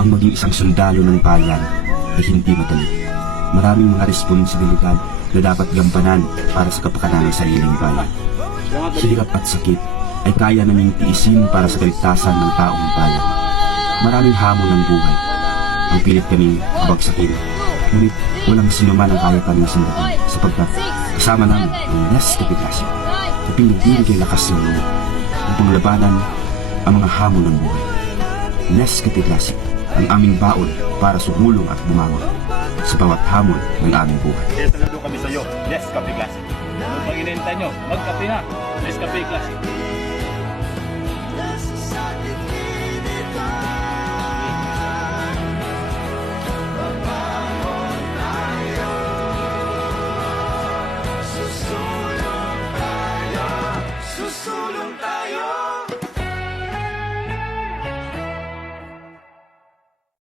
Ang maging isang sundalo ng bayan ay hindi madali. Maraming mga responsibilidad na dapat gampanan para sa kapakanan ng sariling bayan. Hirap at sakit ay kaya naming tiisin para sa kaligtasan ng taong bayan. Maraming hamon ng buhay ang pilit kaming kabagsakin. Ngunit walang sinuman ang kaya kaming sindakin sapagkat kasama namin ang Nes Kapitlasyo na pinagbibigay lakas ng loob upang labanan ang mga hamon ng buhay. Nes Kapitlasyo, ang aming baon para sumulong at bumangon sa bawat hamon ng aming buhay. Kaya saludo kami sa iyo, Nes Cafe Classic. Kung pag-inenta nyo, magkape na, Nes Cafe Classic.